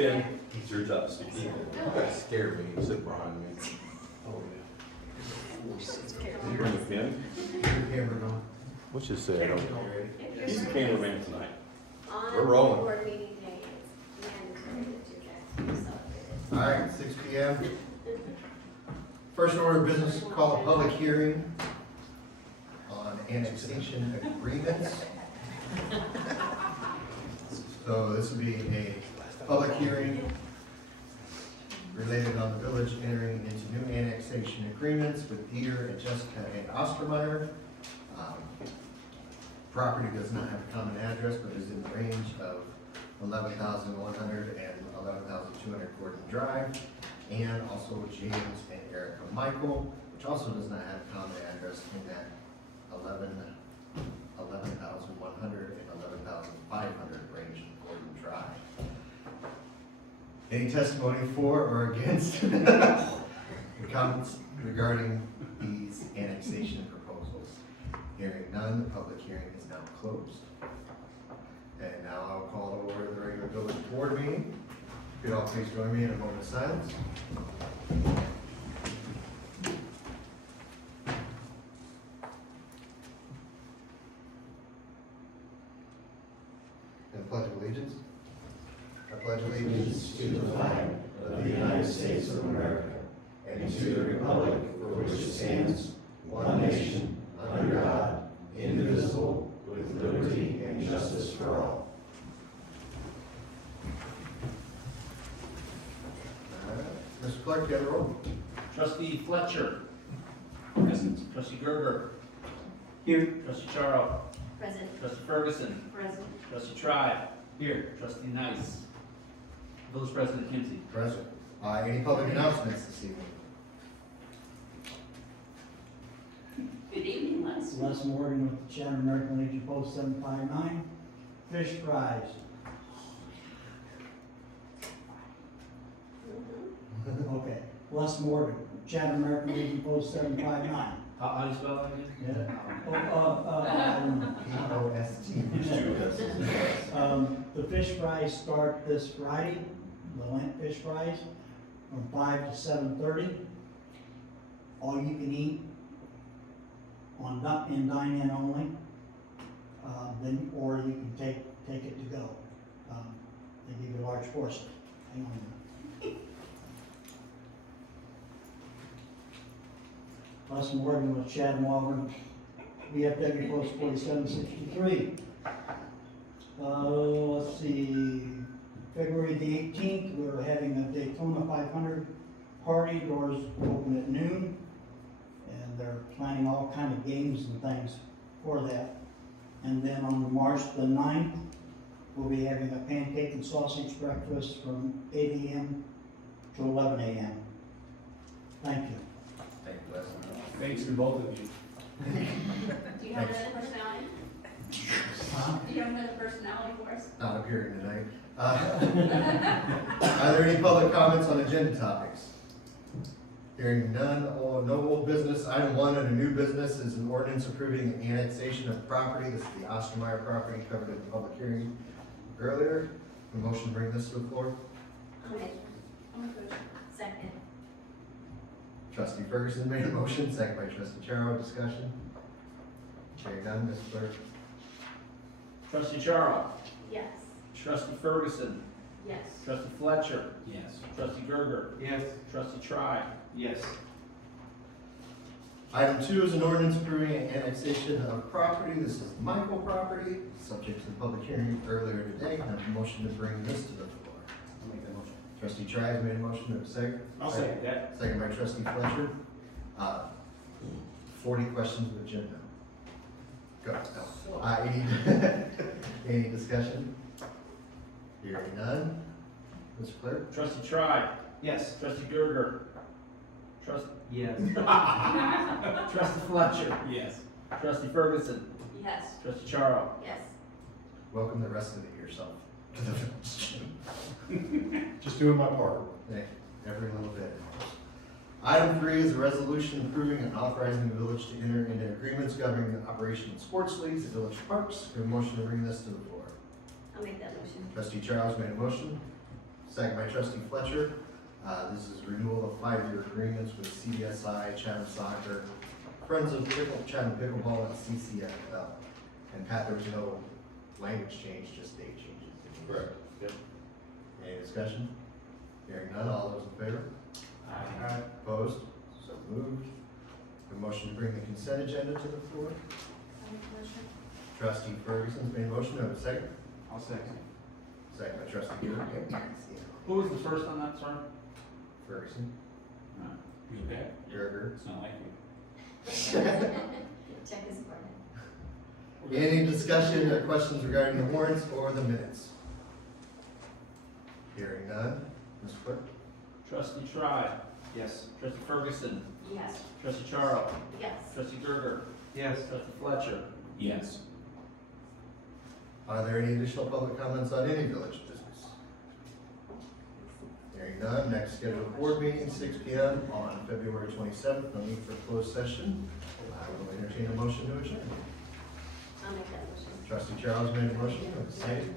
in, it's your job to speak. You guys scared me, you sit behind me. Did you bring a pen? What you say? He's the cameraman tonight. We're rolling. On board meeting day, it's mandatory that you guys celebrate it. All right, 6 p.m. First order of business, call a public hearing on annexation agreements. So this would be a public hearing related on the village entering into new annexation agreements with Peter and Jessica and Ostermeyer. Property does not have a common address, but is in the range of 11,100 and 11,200 Gordon Drive. And also James and Erica Michael, which also does not have a common address in that 11,100 and 11,500 range of Gordon Drive. Any testimony for or against the comments regarding these annexation proposals? Hearing none, the public hearing is now closed. And now I'll call to order the regular village board meeting. If you'd all please join me in a moment of silence. And pledge of allegiance. I pledge allegiance To the flag of the United States of America and to the republic for which it stands, one nation, under God, indivisible, with liberty and justice for all. Mr. Clerk, you have the roll. Trustee Fletcher. Present. Trustee Gerger. Here. Trustee Charo. Present. Trustee Ferguson. Present. Trustee Tribe. Here. Trustee Nice. Village President Kinsey. Present. Any public announcements this evening? Good evening, Les. Les Morgan with the Chatham American Legion Post 759. Fish fries. Okay. Les Morgan, Chatham American Legion Post 759. How do you spell that again? Yeah. P-O-S-T. The fish fries start this Friday, the Lent fish fries, from 5 to 7:30. All you can eat on dine-in only. Then, or you can take it to go. They give you a large portion. Hang on a minute. Les Morgan with Chatham Auburn, VFW Post 4763. Let's see, February the 18th, we're having a Daytona 500 party, doors open at noon. And they're planning all kind of games and things for that. And then on March the 9th, we'll be having a pancake and sausage breakfast from 8 a.m. to 11 a.m. Thank you. Thank you, Les. Thanks to both of you. Do you have another personality? Do you have another personality for us? Not appearing tonight. Are there any public comments on agenda topics? Hearing none, no old business. Item 1 under new business is an ordinance approving the annexation of property. This is the Ostermeyer property covered in the public hearing earlier. A motion to bring this to the floor. I'll make it. Second. Trustee Ferguson made a motion, second by Trustee Charo. Discussion. Hearing none, Ms. Clerk. Trustee Charo. Yes. Trustee Ferguson. Yes. Trustee Fletcher. Yes. Trustee Gerger. Yes. Trustee Tribe. Yes. Item 2 is an ordinance approving an annexation of property. This is Michael property, subject to the public hearing earlier today. I have a motion to bring this to the floor. I'll make that motion. Trustee Tribe made a motion, to have a second. I'll second that. Second by Trustee Fletcher. 40 questions with Jim now. Go. No. Any discussion? Hearing none. Mr. Clerk? Trustee Tribe. Yes. Trustee Gerger. Yes. Trustee Fletcher. Yes. Trustee Ferguson. Yes. Trustee Charo. Yes. Welcome the rest of it yourself. Just doing my part. Every little bit. Item 3 is a resolution approving and authorizing the village to enter into agreements governing the operation of sports leagues at village parks. We have a motion to bring this to the floor. I'll make that motion. Trustee Charles made a motion, Second by trustee Fletcher. This is renewal of 5-year agreements with CDSI, Chatham Soccer, Friends of Chatham Pickleball, and CCFL. And Pat, there was no language change, just date changes. Correct. Yep. Any discussion? Hearing none, all those in favor? Aye. Opposed? So moved. A motion to bring the consent agenda to the floor. I'll make a motion. Trustee Ferguson's made a motion, do I have a second? I'll second. Second by trustee Gerger. Who was the first on that, sorry? Ferguson, You okay? Gerger. It's not like you. Check his forehead. Any discussion or questions regarding the warrants or the minutes? Hearing none, Ms. Clerk? Trustee Tribe. Yes. Trustee Ferguson. Yes. Trustee Charo. Yes. Trustee Gerger. Yes. Trustee Fletcher. Yes. Are there any additional public comments on any village business? Hearing none, next scheduled board meeting, 6 P.M. on February 27th. No need for closed session. I will entertain a motion to adjourn. I'll make that motion. Trustee Charles made a motion, do I have a second?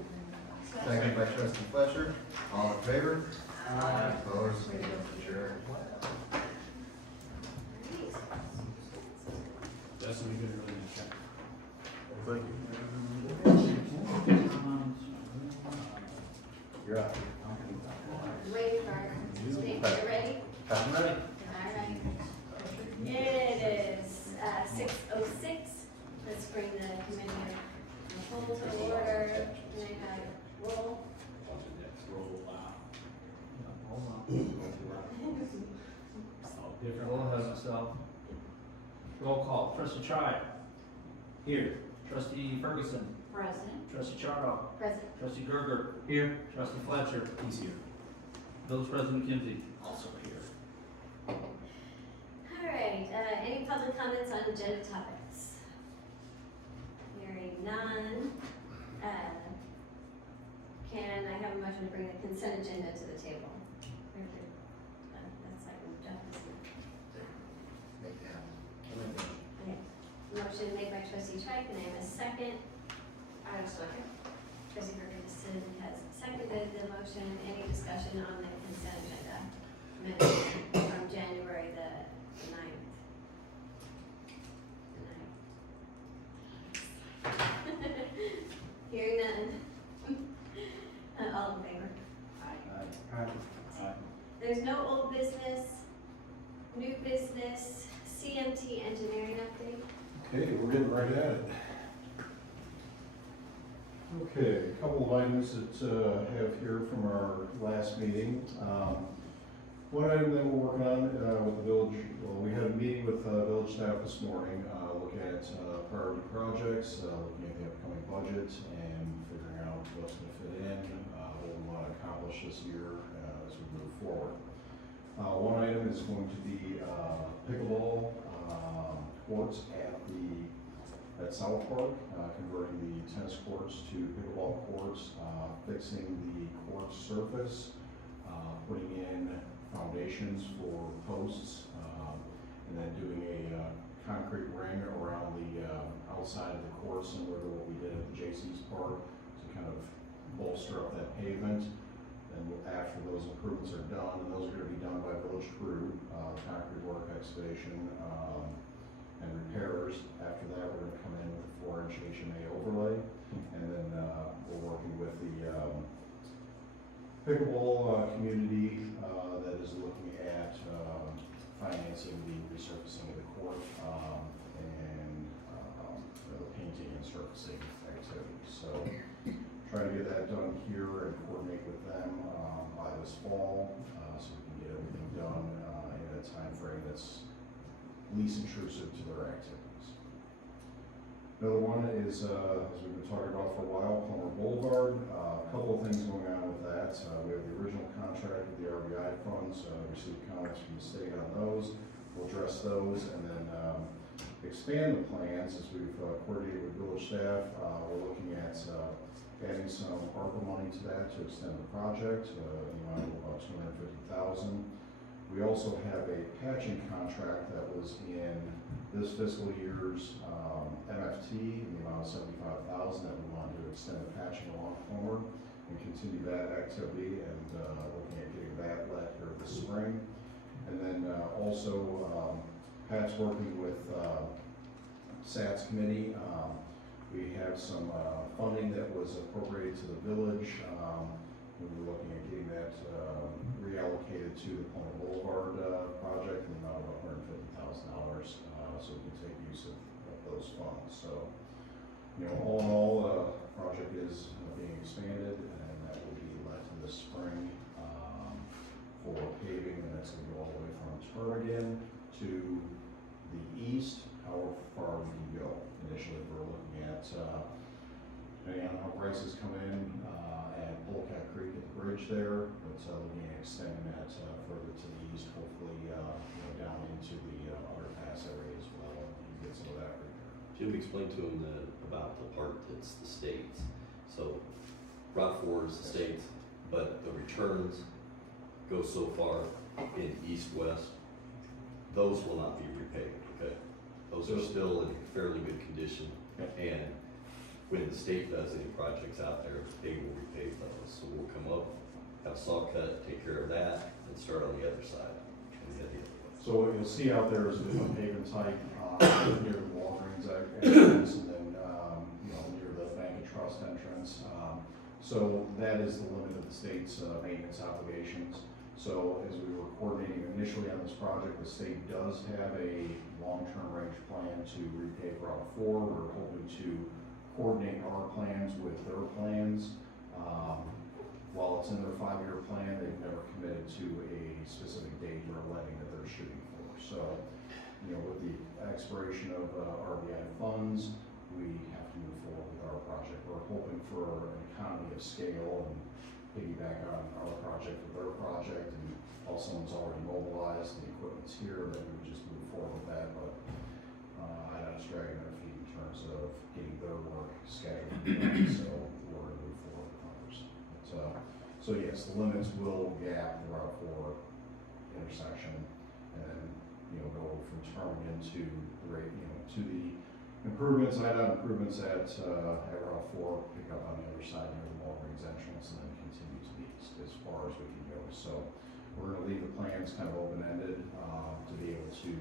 Second by trustee Fletcher. All in favor? Opposed? Meeting is adjourned. That's what we did really check. Thank you. You're up. Wait for, Steve, you ready? I'm ready. All right. It is 6:06. Let's bring the committee of the whole to order. Can I have roll? Different. Roll has myself. Roll call. Trustee Tribe. Here. Trustee Ferguson. President. Trustee Charo. President. Trustee Gerger. Here. Trustee Fletcher. He's here. Village President McKenzie. Also here. All right, any public comments on agenda topics? Hearing none. Can I have a motion to bring the consent agenda to the table? That's like Jeff is here. Make that. Okay. Motion made by trustee Trice, and I have a second. I second. Trustee Ferguson has seconded the motion. Any discussion on the consent agenda? Minutes from January the 9th. Hearing none. All in favor? Aye. There's no old business, new business, CMT engineering update. Okay, we're getting right at it. Okay, a couple of items that have here from our last meeting. One item that we're working on with the village, well, we had a meeting with village staff this morning, looking at priority projects, looking at the upcoming budget and figuring out what's going to fit in, what we want to accomplish this year as we move forward. One item is going to be pickleball courts at South Park, converting the tennis courts to pickleball courts, fixing the court surface, putting in foundations for posts, and then doing a concrete ring around the outside of the court, similar to what we did at the J.C.'s Park, to kind of bolster up that pavement. And after those improvements are done, and those are going to be done by village crew, concrete work, excavation, and repairs. After that, we're going to come in with a 4-inch HMA overlay, and then we're working with the pickleball community that is looking at financing the resurfacing of the court and the painting and surfacing activities. So try to get that done here and coordinate with them by this fall, so we can get everything done in a time frame that's least intrusive to their activities. Another one is, as we've been talking about for a while, Plummer Boulevard. A couple of things going on with that. We have the original contract with the RBI funds, received comments from the state on those. We'll address those and then expand the plans as we've coordinated with village staff. We're looking at adding some ARPA money to that to extend the project, in the amount of about $250,000. We also have a patching contract that was in this fiscal year's MFT in the amount of $75,000 that we wanted to extend the patching along Plummer. and continue that activity, and, looking at getting that let here this spring. And then, also, Pat's working with, SATS committee. We have some, funding that was appropriated to the village. We were looking at getting that, reallocated to the Plymouth Boulevard, project in the amount of $150,000, so we can take use of those funds. So, you know, all in all, project is being expanded, and that will be let in the spring, for paving, and that's gonna go all the way from Termagant to the east, how far we can go. Initially, we're looking at, depending on how prices come in, at Polecat Creek at the bridge there, but, looking at extending that, further to the east, hopefully, you know, down into the, underpass area as well, and get some of that repair. Jim explained to him about the part that's the states. So Route 4 is the states, but the returns go so far in east-west, those will not be repaid, okay? Those are still in fairly good condition, and when the state does any projects out there, they will repave those. So we'll come up, have saw cut, take care of that, and start on the other side, and head the other way. So what you'll see out there is a different pavement type, near the Walgreens entrance, and then, you know, near the Bank and Trust entrance. So that is the limit of the state's, maintenance obligations. So as we were coordinating initially on this project, the state does have a long-term range plan to repave Route 4. We're hoping to coordinate our plans with their plans. While it's in their 5-year plan, they've never committed to a specific date or letting that they're shooting for. So, you know, with the expiration of RBI funds, we have to move forward with our project. We're hoping for an economy of scale and piggyback on our project with their project, and all someone's already mobilized, the equipment's here, then we would just move forward with that, but, I know it's dragging their feet in terms of getting their work scheduled, so we're gonna move forward with ours. But, so yes, the limits will gap the Route 4 intersection, and then, you know, go from Termagant to the rate, you know, to the improvements, IDOT improvements at Route 4, pick up on the other side near the Walgreens entrance, and then continue to the east as far as we can go. So we're gonna leave the plans kind of open-ended, to be able to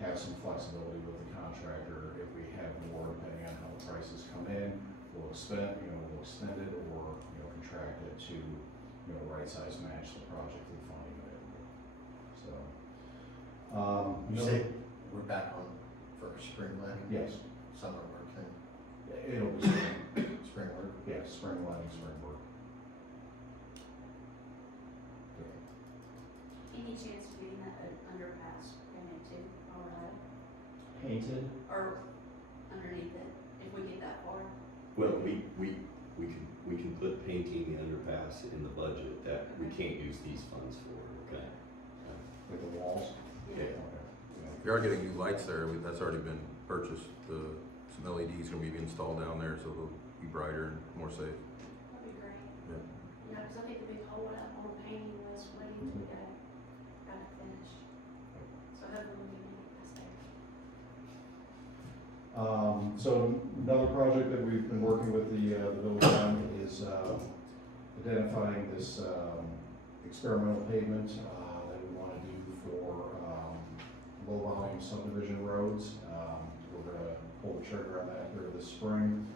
have some flexibility with the contractor. If we have more, depending on how the prices come in, we'll extend it, or, you know, contract it to, you know, right-size match the project with funding available. So, You say we're back on for spring letting? yes, Summer work then? it'll be spring. Spring work? Yeah, spring lighting, spring work. Any chance of getting that underpass painted too, Colorado, Painted? or underneath it, if we get that far? Well, we can put painting the underpass in the budget that we can't use these funds for, okay? With the walls? Yeah. Okay. Yeah. We are getting new lights there, that's already been purchased, some LEDs gonna be installed down there, so they'll be brighter and more safe. That'd be great. Yeah. Yeah, cause I think the big hole out on painting was waiting to get got it finished. So hopefully we can get it past there. So another project that we've been working with the village on is, identifying this, experimental pavement, that we wanna do for, low volume subdivision roads. We're gonna pull the trigger on that here this spring,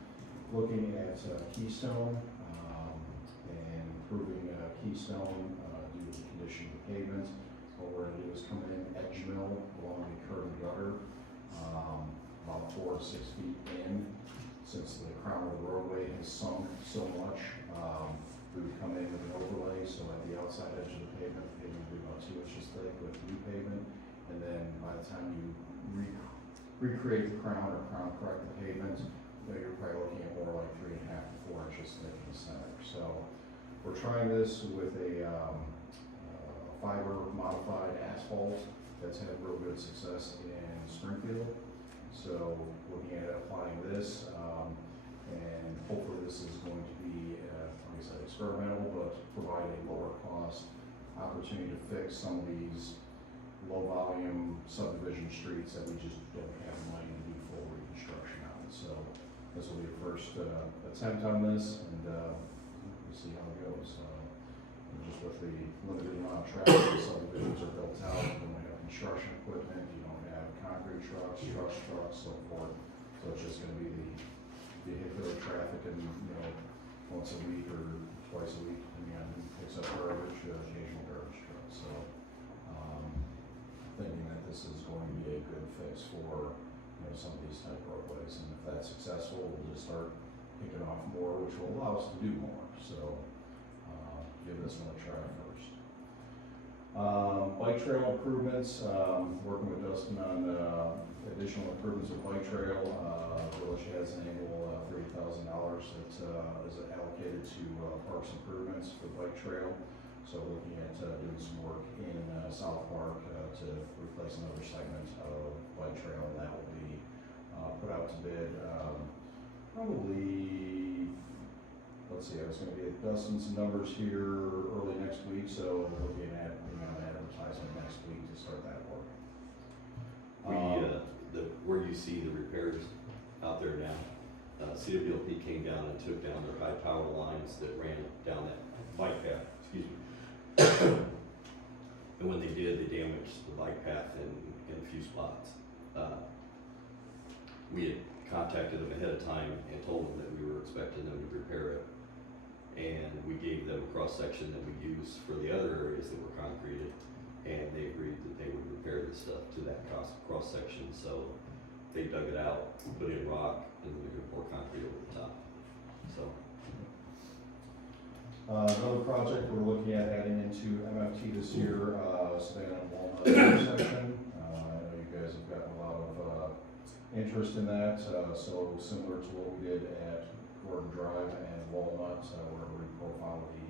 looking at, Keystone, and improving, Keystone, due to the condition of the pavement. What we're gonna do is come in, edge mill along the curb and gutter, about 4 to 6 feet in. Since the crown of the roadway has sunk so much, we would come in with an overlay, so at the outside edge of the pavement would be about 2 inches thick with new pavement. And then by the time you recreate the crown or crown correct the pavement, you know, you're probably looking at more like 3.5 to 4 inches thick in the center. So we're trying this with a fiber modified asphalt that's had real good success in Springfield. So looking at applying this, and hopefully this is going to be, like I said, experimental, but provide a lower cost opportunity to fix some of these low volume subdivision streets that we just don't have money to do full reconstruction on. So this will be a first attempt on this, and we'll see how it with the limited amount of traffic, subdivisions are built out, you don't have construction equipment, you don't have concrete trucks, so forth. So it's just gonna be the vehicular traffic and, once a week or twice a week, depending on who picks up garbage, occasional garbage trucks. So, thinking that this is going to be a good fix for, some of these type roadways. And if that's successful, we'll just start picking off more, which will allow us to do more. So, give this one a try first. Bike trail improvements, working with Dustin on, additional improvements of bike trail. Village has an annual $30,000 that is allocated to parks improvements for bike trail. So looking at doing some work in South Park to replace another segment of bike trail, and that will be put out to bid probably, let's see, I was gonna get Dustin some numbers here early next week, so we'll be on advertisement next week to start that work. Where you see the repairs out there now, CWLP came down and took down their high power lines that ran down that bike path, excuse me. And when they did, they damaged the bike path in a few spots. We had contacted them ahead of time and told them that we were expecting them to repair it. And we gave them a cross section that we used for the other areas that were concreted. And they agreed that they would repair the stuff to that cross section. So they dug it out, put in rock, and then they're gonna pour concrete over the top. So. Another project we're looking at adding into MFT this year, staying on Walnut intersection. I know you guys have gotten a lot of interest in that, so similar to what we did at Gordon Drive and Walnut, we're going to reprofile the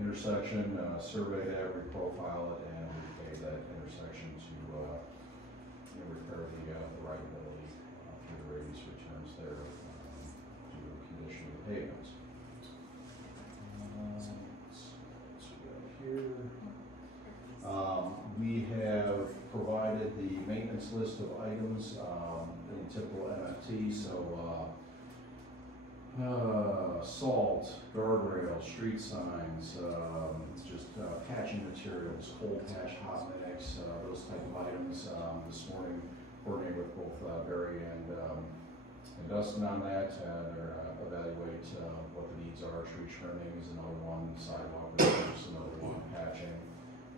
intersection, survey that, reprofile it, and repave that intersection to repair the rideability through the radius returns there due to the condition of the pavement. Let's see what we got here. We have provided the maintenance list of items in typical MFT, so salt, guardrails, street signs, just patching materials, cold patch, hot mix, those type of items. This morning, coordinated with both Barry and Dustin on that, they're evaluate what the needs are. Tree trimming is another one, sidewalk repairs another one, patching,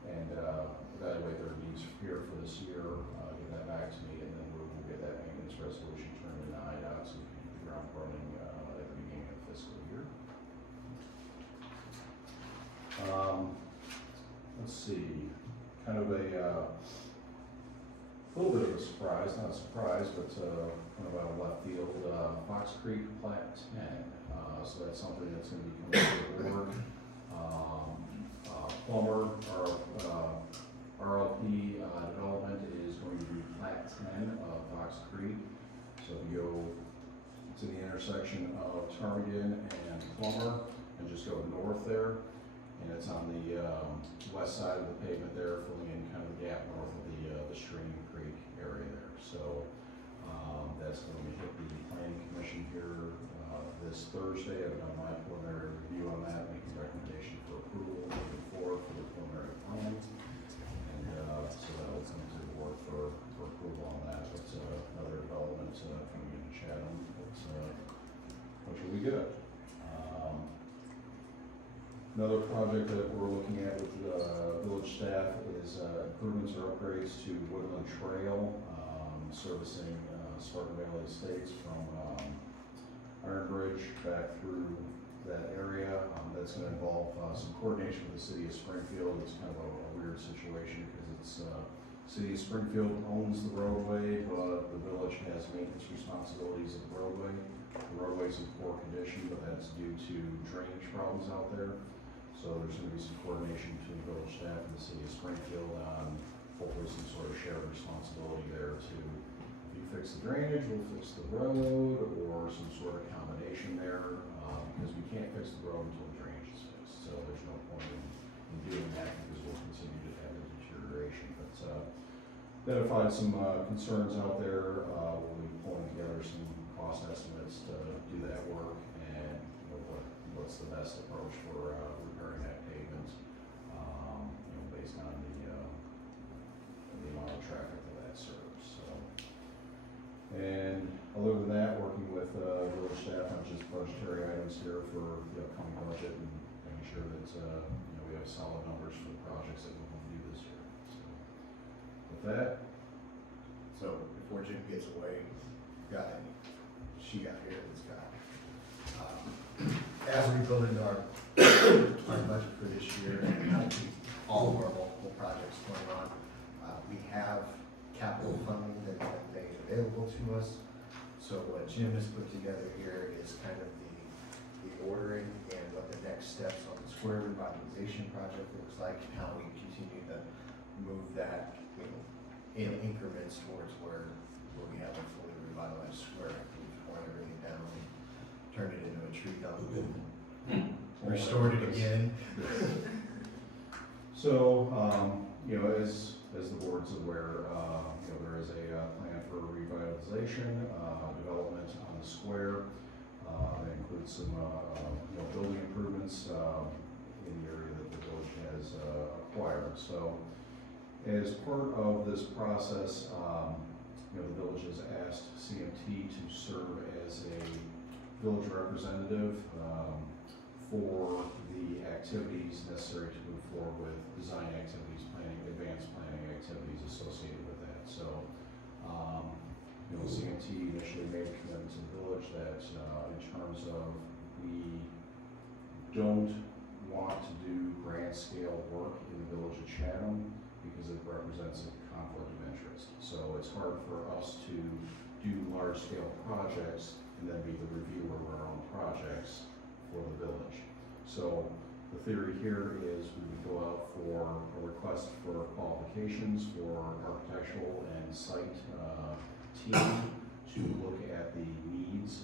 and evaluate their needs here for this year, get that back to me, and then we'll get that maintenance resolution turned into IDOT so we can get the ground running at the beginning of the fiscal year. Let's see, kind of a little bit of a surprise, not a surprise, but kind of out of left field, Fox Creek Plat 10. So that's something that's going to be coming to the board. Plummer, our RLP development is going to be Plat 10 of Fox Creek. So if you go to the intersection of Ptarmigan and Plummer and just go north there, and it's on the west side of the pavement there, filling in kind of the gap north of the Stream Creek area there. So that's going to hit the planning commission here this Thursday. I've done my preliminary review on that, making a recommendation for approval moving forward for the preliminary plan. And so that will come to the board for approval on that. It's another development coming into Chatham, which will be good. Another project that we're looking at with village staff is improvements or upgrades to Woodland Trail, servicing Spartan Valley Estates from Iron Bridge back through that area. That's going to involve some coordination with the city of Springfield. It's kind of a weird situation because it's city of Springfield owns the roadway, but the village has maintenance responsibilities of the roadway. The roadway's in poor condition, but that's due to drainage problems out there. So there's going to be some coordination between the village staff and the city of Springfield on hopefully some sort of shared responsibility there to, if you fix the drainage, we'll fix the road, or some sort of combination there, because we can't fix the road until the drainage is fixed. So there's no point in doing that because we'll continue to have the deterioration. But identified some concerns out there. We'll be pulling together some cost estimates to do that work and what's the best approach for repairing that pavement. sure that, we have solid numbers for the projects that we're going to do this year. So, with that, So before Jim gets away, she got here, this guy. As we build into our budget for this year, and kind of keep all of our multiple projects going on, we have capital funding that have been made available to us. So what Jim has put together here is kind of the ordering and what the next steps on the square revitalization project looks like, and how we continue to move that, in increments towards where we have a fully revitalized square. We've torn everything down, turned it into a tree dump, restored it again. So, as the board's aware, there is a plan for revitalization, development on the square. That includes some, building improvements, in the area that the village has, acquired. So, as part of this process, the village has asked CMT to serve as a village representative, for the activities necessary to move forward with design activities, planning, advanced planning activities associated with that. So, CMT initially made a commitment to the village that, in terms of, we don't want to do grand scale work in the village of Chatham because it represents a conflict of interest. So it's hard for us to do large scale projects and then be the reviewer of our own projects for the village. So the theory here is we would go out for a request for qualifications for architectural and site team to look at the needs,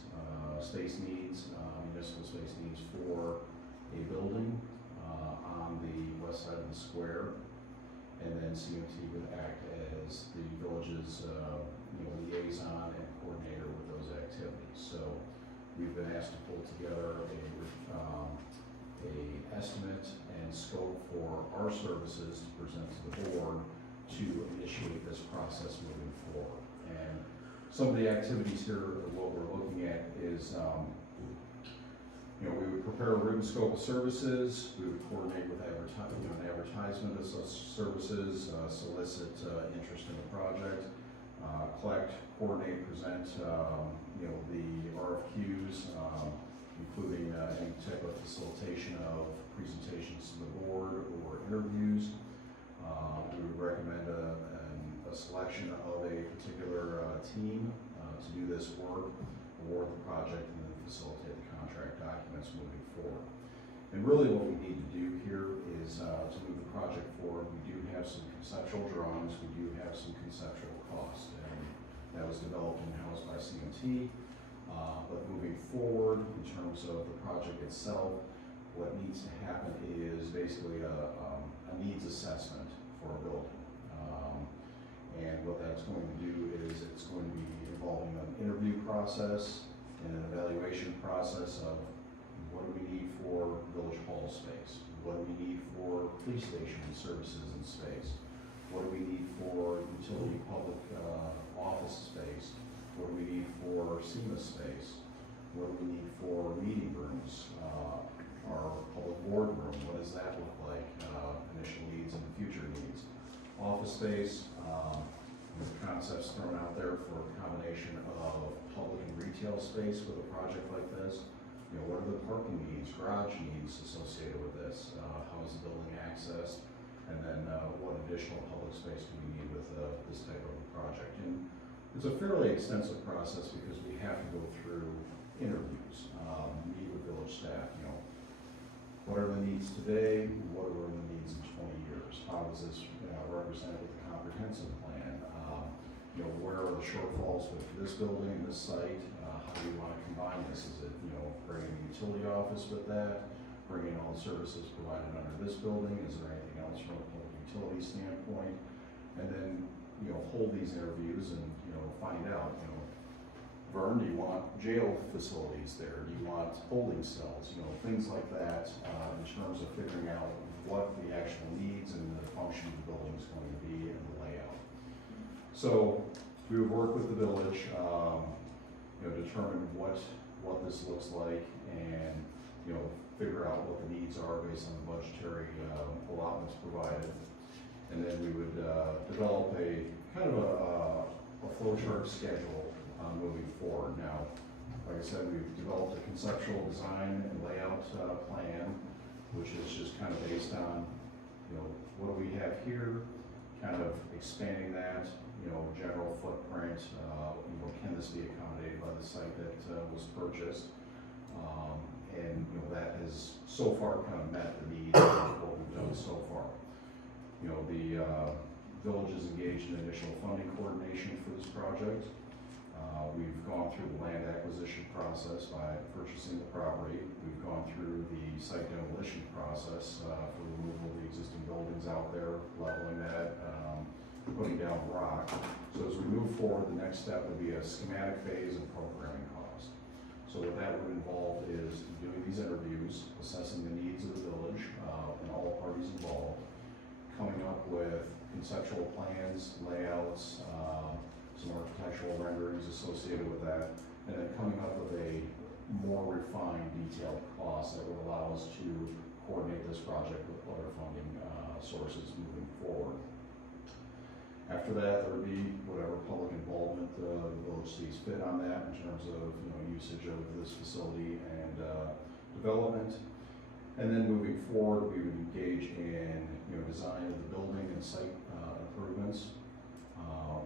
space needs, municipal space needs for a building on the west side of the square. And then CMT would act as the village's liaison and coordinator with those activities. So we've been asked to pull together a estimate and scope for our services to present to the board to initiate this process moving forward. And some of the activities here, what we're looking at is, we would prepare a written scope of services, we would coordinate with an advertisement of such services, solicit interest in the project, collect, coordinate, present, the RFQs, including any type of facilitation of presentations to the board or interviews. We would recommend a selection of a particular team to do this work, award the project, and then facilitate the contract documents moving forward. And really what we need to do here is to move the project forward. We do have some conceptual drawings, we do have some conceptual costs, and that was developed in-house by CMT. But moving forward, in terms of the project itself, what needs to happen is basically a needs assessment for a building. And what that's going to do is it's going to be involving an interview process and an evaluation process of what do we need for village hall space? What do we need for police station services and space? What do we need for utility public office space? What do we need for SEMA space? What do we need for meeting rooms? Our public boardroom, what does that look like? Initial needs and future needs. Office space, the concepts thrown out there for a combination of public and retail space with a project like this. What are the parking needs, garage needs associated with this? How is the building accessed? And then what additional public space do we need with this type of a project? And it's a fairly extensive process because we have to go through interviews, meet with village staff, what are the needs today? What are the needs in 20 years? How is this represented with the comprehensive plan? Where are the shortfalls with this building, this site? How do you want to combine this? Is it, bringing the utility office with that? Bringing all the services provided under this building? Is there anything else from a public utility standpoint? And then, hold these interviews and, find out, Vern, do you want jail facilities there? Do you want holding cells? Things like that, in terms of figuring out what the actual needs and the function of the building is going to be and the layout. So we would work with the village, determine what this looks like and, figure out what the needs needs are based on the budgetary allotments provided. And then we would develop a kind of a flow chart schedule moving forward. Now, like I said, we've developed a conceptual design and layout plan, which is just kind of based on, you know, what do we have here, kind of expanding that, you know, general footprint, you know, can this be accommodated by the site that was purchased? And, you know, that has so far kind of met the needs of what we've done so far. You know, the village is engaged in initial funding coordination for this project. We've gone through the land acquisition process by purchasing the property. We've gone through the site demolition process for removal of the existing buildings out there, leveling that, putting down rock. So as we move forward, the next step would be a schematic phase and programming cost. So what that would involve is doing these interviews, assessing the needs of the village and all parties involved, coming up with conceptual plans, layouts, some architectural renderings associated with that, and then coming up with a more refined, detailed cost that would allow us to coordinate this project with other funding sources moving forward. After that, there would be whatever public involvement the village sees fit on that in terms of, you know, usage of this facility and development. And then moving forward, we would engage in, you know, design of the building and site improvements,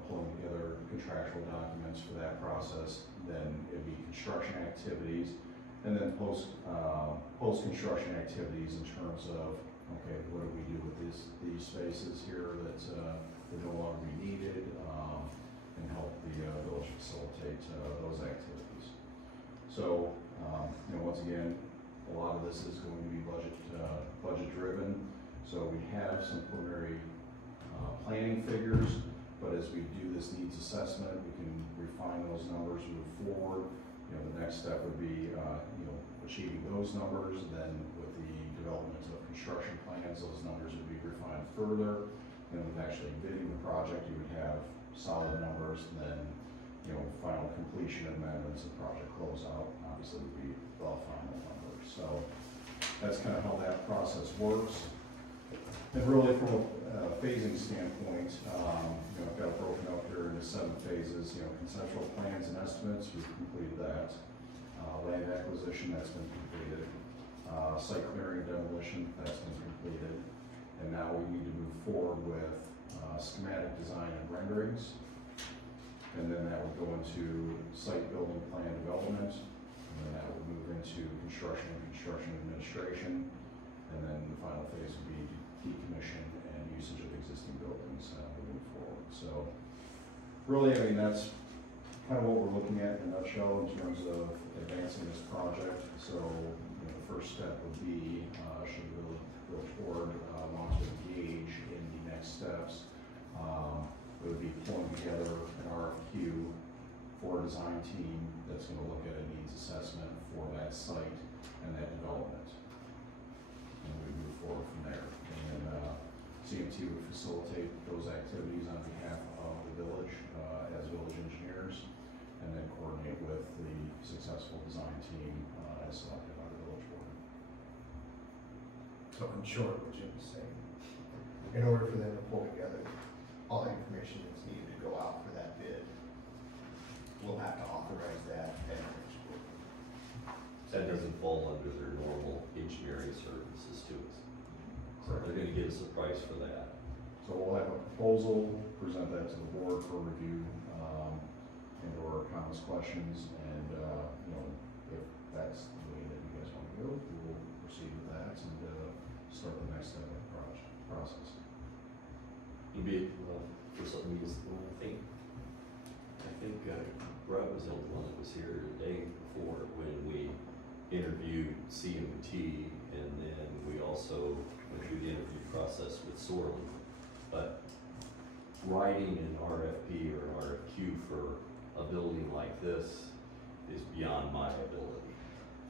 pulling together contractual documents for that process. Then it'd be construction activities, and then post-construction activities in terms of, okay, what do we do with these spaces here that would no longer be needed, and help the village facilitate those activities. So, you know, once again, a lot of this is going to be budget driven. So we have some preliminary planning figures, but as we do this needs assessment, we can refine those numbers, move forward. You know, the next step would be, you know, achieving those numbers. Then with the development of construction plans, those numbers would be refined further. And with actually bidding the project, you would have solid numbers. And then, you know, final completion amendments and project closeout obviously would be the final numbers. So that's kind of how that process works. And really from a phasing standpoint, you know, I've got it broken up here into 7 phases. You know, conceptual plans and estimates, we've completed that. Land acquisition, that's been completed. Site clearing and demolition, that's been completed. And now we need to move forward with schematic design and renderings. And then that would go into site building plan development. And then that would move into construction and construction administration. And then the final phase would be decommission and usage of existing buildings moving forward. So really, I mean, that's kind of what we're looking at in a nutshell in terms of advancing this project. So, you know, the first step would be, should the village board want to engage in the next steps, it would be pulling together an RFQ for a design team that's going to look at a needs assessment for that site and that development. And we move forward from there. And CMT would facilitate those activities on behalf of the village as village engineers, and then coordinate with the successful design team as selected by the village board. So in short, what Jim was saying, in order for them to pull together all the information that's needed to go out for that bid, we'll have to authorize that at our next board. That doesn't fall under their normal engineering services to us. So they're gonna give us a price for that. So we'll have a proposal, present that to the board for review, and or comments, questions, and, you know, if that's the way that you guys want to go, we'll proceed with that and, start the next step of the process. It'll be, for something you just, I think Brett was the only one that was here the day before when we interviewed CMT, and then we also went through the interview process with Sorley. But writing an RFP or an RFQ for a building like this is beyond my ability.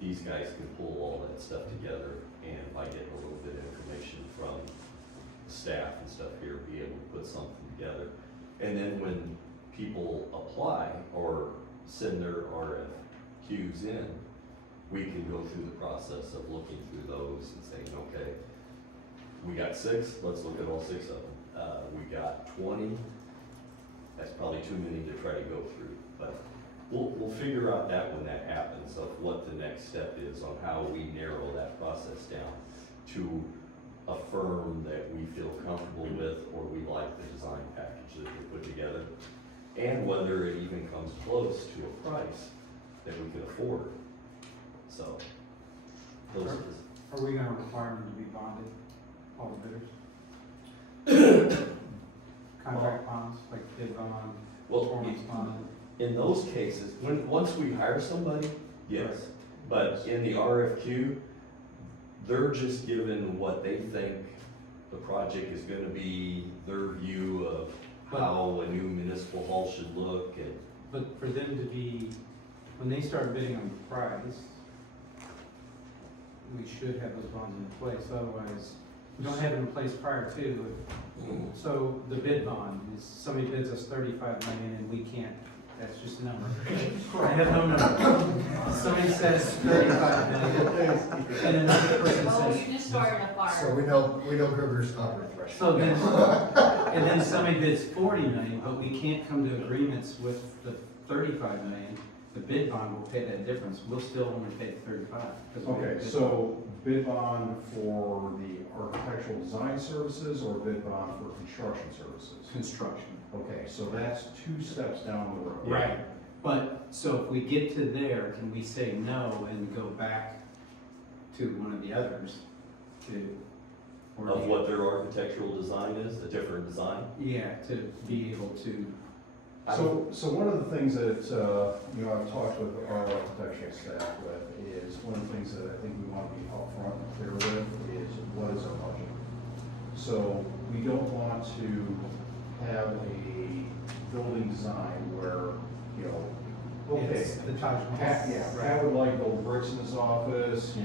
These guys can pull all that stuff together, and by getting a little bit of information from the staff and stuff here, be able to put something together. And then when people apply or send their RFQs in, we can go through the process of looking through those and saying, okay, we got 6, let's look at all 6 of them. We got 20, that's probably too many to try to go through, but we'll figure out that when that happens, of what the next step is on how we narrow that process down to a firm that we feel comfortable with, or we like the design package that they put together, and whether it even comes close to a price that we can afford. So, those are the- Are we gonna require them to be bonded, all the bidders? Contract bonds, like bid bond, well, performance bond? in those cases, once we hire somebody, yes, but in the RFQ, they're just given what they think the project is gonna be, their view of how a new municipal hall should look, and But for them to be, when they start bidding on the price, we should have those bonds in place, otherwise, we don't have it in place prior to. So the bid bond is, somebody bids us 35 million and we can't, that's just a number. I have no number. Somebody says 35 million, and another person Oh, says, you just started a fire. So we know Kruger's upper threshold. so then, and then somebody bids 40 million, but we can't come to agreements with the 35 million. The bid bond will pay that difference, we'll still only pay the 35. 'cause we have Okay, bid so bid bond for the architectural design services or bid bond for construction services? construction. Okay, so that's 2 steps down the road. Right, but, so if we get to there, can we say no and go back to one of the others to? or of what their architectural design is, a different design. Yeah, to be able to, So one of the things that, I've talked with our architectural staff with is, one of the things that I think we want to be upfront and clear with is, what is our budget? So we don't want to have a building design where, okay, it's the Taj Mahal. Pat, yeah, Pat would like gold bricks in his office,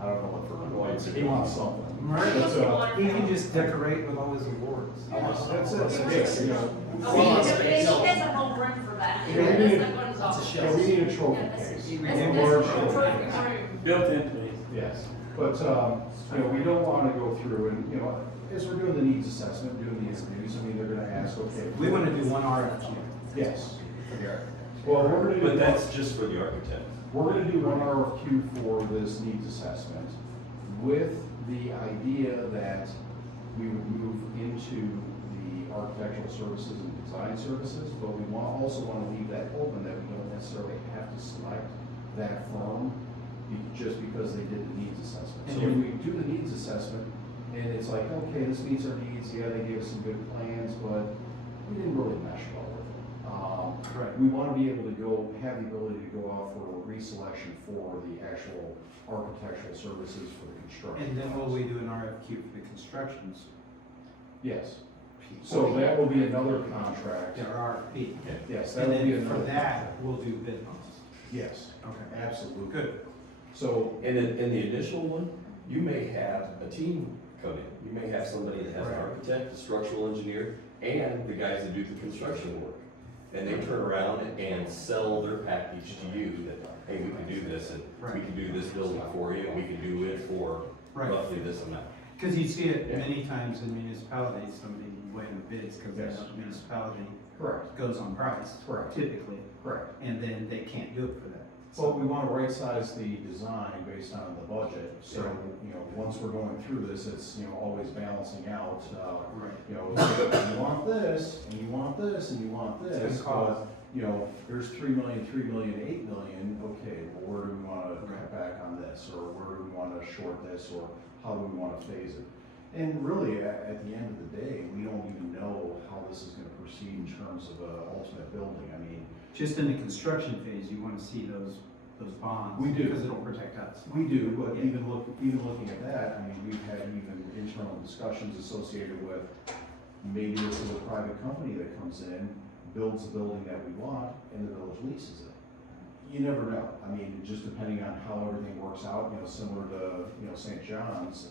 I don't know what Fernando wants, he wants something. Right. But, He can just decorate with all his awards. that's it, Oh, he has a whole room for that. Yeah, we need- That's like one of his offices. Yeah, we need a trophy Yeah, that's- case. That's A a large trophy trophy case. room. Built into it. Yes, but, we don't wanna go through and, as we're doing the needs assessment, doing the interviews, they're gonna ask, okay. We wanna do one RFQ. Yes. For the architect. Well, we're gonna do. But that's just for the architect. We're gonna do one RFQ for this needs assessment with the idea that we would move into the architectural services and design services, but we also wanna leave that open, that we don't necessarily have to select that firm just because they did the needs assessment. So if we do the needs assessment, and it's like, okay, this meets our needs, yeah, they gave us some good plans, but we didn't really mesh well with it. Right. We wanna be able to have the ability to go out for reselection for the actual architectural services for the construction. And then will we do an RFQ for the constructions? Yes, so that will be another contract. Their RFP. Yes, that And will be then for another. that, we'll do bid bonds. Yes, Okay. absolutely. Good. So, And in the initial one, you may have a team come in. You may have somebody that has an Right. architect, a structural engineer, and the guys that do the construction work. And they turn around and sell their package to you that, hey, we can do this, and we Right. can do this building for you, and we can do it for Right. roughly this amount. Because you see it many times in municipalities, somebody weighing the bids, because Yes. the municipality correct, goes on price. Correct. Typically, correct. and then they can't do it for that. But we wanna right-size the design based on the budget, so, once we're going through this, it's, always balancing out, Right. you want this, and you want this, and you want It's this, gonna cost. but, there's 3 million, 3 million, 8 million, okay, well, where do we wanna cut Right. back on this, or where do we wanna short this, or how do we wanna phase it? And really, at the end of the day, we don't even know how this is gonna proceed in terms of a ultimate building, Just in the construction phase, you want to see those bonds. We do. Because it'll protect us. we do, but Yeah. even looking at that, we've had even internal discussions associated with, maybe this is a private company that comes in, builds the building that we want, and the village leases it. You never know, just depending on how everything works out, similar to, St. John's,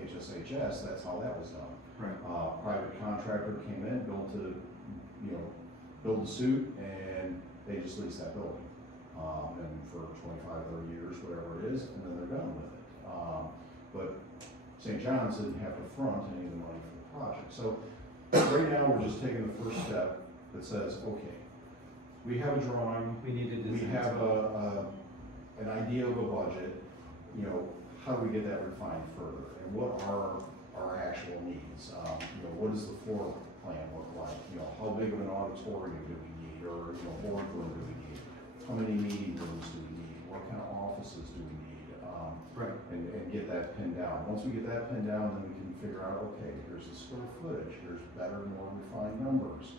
HSHS, that's how that was done. Right. Private contractor came in, built the suit, and they just leased that building. and for 25, 30 years, whatever it is, and then they're done with it. But St. John's didn't have to front any of the money for the project. So right now, we're just taking the first step that says, okay, we have a drawing, We need to we design. have an idea of a budget, you know, how do we get that refined further? And what are our actual needs? You know, what does the floor plan look like? You know, how big of an auditorium do we need? Or, you know, boardroom do we need? How many meeting rooms do we need? What kind of offices do we need? Right. And get that pinned down. Once we get that pinned down, then we can figure out, okay, here's the square footage, here's better, more refined numbers.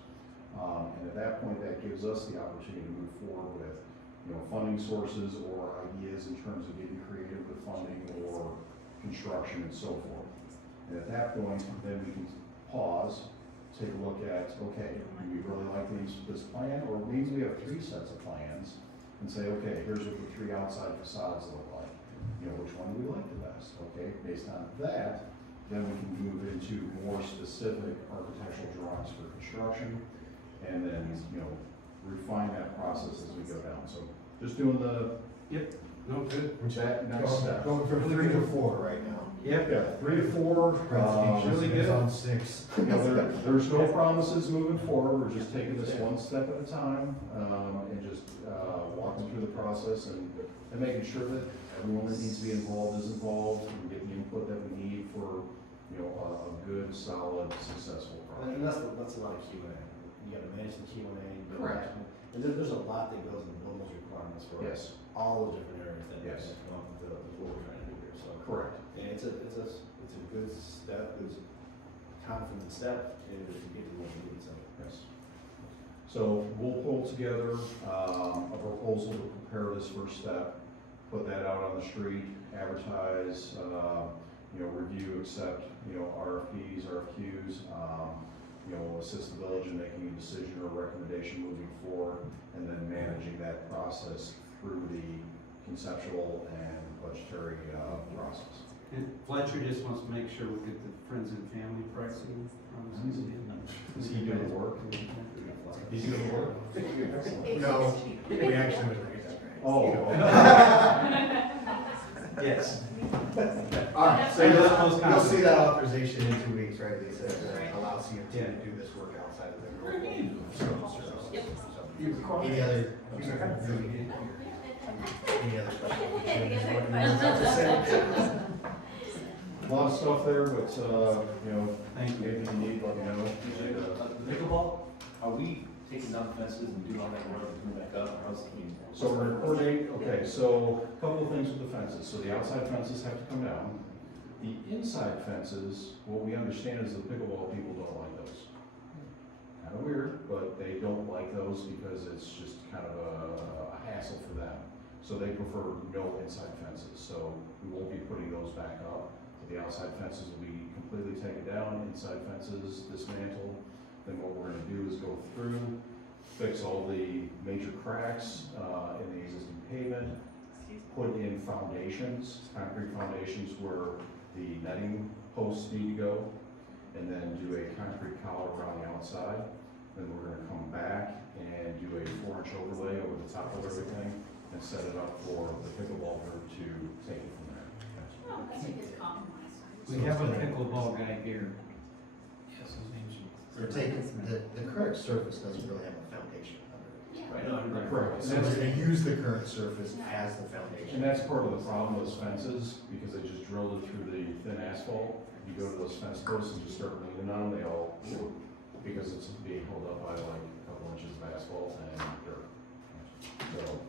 And at that point, that gives us the opportunity to move forward with, you know, funding sources or ideas in terms of getting creative with funding or construction and so forth. And at that point, then we can pause, take a look at, okay, do we really like this plan? Or maybe we have 3 sets of plans and say, okay, here's what the 3 outside facades look like. You know, which one do we like the best? Okay, based on that, then we can move into more specific architectural drawings for construction, and then, you know, refine that process as we go down. So just doing the, No, good. that next step. Going from 3 to 4 right now. Yep. Yeah, 3 to 4, really good. On 6. you know, there's no promises moving forward, we're just taking this one step at a time, and just, walking through the process and making sure that everyone that needs to be involved is involved, and getting the input that we need for, you know, a good, solid, successful project. And that's a lot of Q&A. You gotta manage the Q&A. Correct. And there's a lot that goes into building those requirements for Yes, all the different areas that Yes. come up with what we're trying to do here, so. correct. And it's a good step, it's a confident step to get to what we need, so. Yes. So we'll pull together, a proposal to prepare this first step, put that out on the street, advertise, you know, review, accept, you know, RFPs, RFQs, you know, assist the village in making a decision or recommendation moving forward, and then managing that process through the conceptual and budgetary, process. And Fletcher just wants to make sure we get the friends and family pricing from CCD. Is he doing the work? Is he doing the work? No, we actually would like that. Oh. Yes. All right, so I know you'll, that was you'll see that authorization in 2 weeks, right? They said allow CMT Yeah. to do this work outside of the normal service. Any other? Any other questions? A lot of stuff there, but, you know, Thank you. anything you need, let me know. Pickleball, are we taking down fences and doing all that work and putting back up, or how's the team? So we're gonna coordinate, okay, so a couple of things with the fences. So the outside fences have to come down. The inside fences, what we understand is the pickleball people don't like those. Kind of weird, but they don't like those because it's just kind of a hassle for them. So they prefer no inside fences. So we won't be putting those back up. The outside fences will be completely taken down, inside fences dismantled. Then what we're gonna do is go through, fix all the major cracks in the existing pavement, put in foundations, concrete foundations where the netting posts need to go, and then do a concrete collar around the outside. Then we're gonna come back and do a 4-inch overlay over the top of everything and set it up for the pickleball group to take it from there. Oh, that's a good compromise. We have a pickleball guy here. They're taking, the current surface doesn't really have a foundation under it. Right, no, you're right. Correct. So we're gonna use the current surface as the foundation. And that's part of the problem with fences, because they just drilled it through the thin asphalt. You go to those fence posts and just start leaning on them, they all, because it's being held up by like a couple inches of asphalt and dirt. So,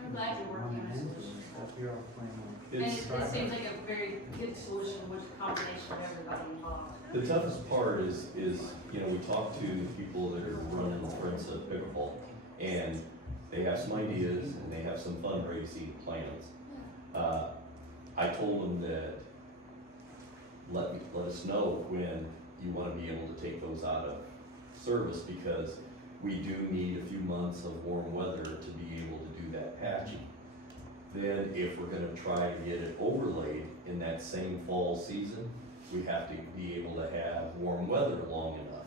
I'm glad you're working on a solution. You're all playing on. And it seems like a very good solution with a combination of everybody involved. The toughest part is, you know, we talk to the people that are running the Friends of Pickleball, and they have some ideas and they have some fundraising plans. I told them that let us know when you wanna be able to take those out of service, because we do need a few months of warm weather to be able to do that patching. Then if we're gonna try to get it overlaid in that same fall season, we have to be able to have warm weather long enough.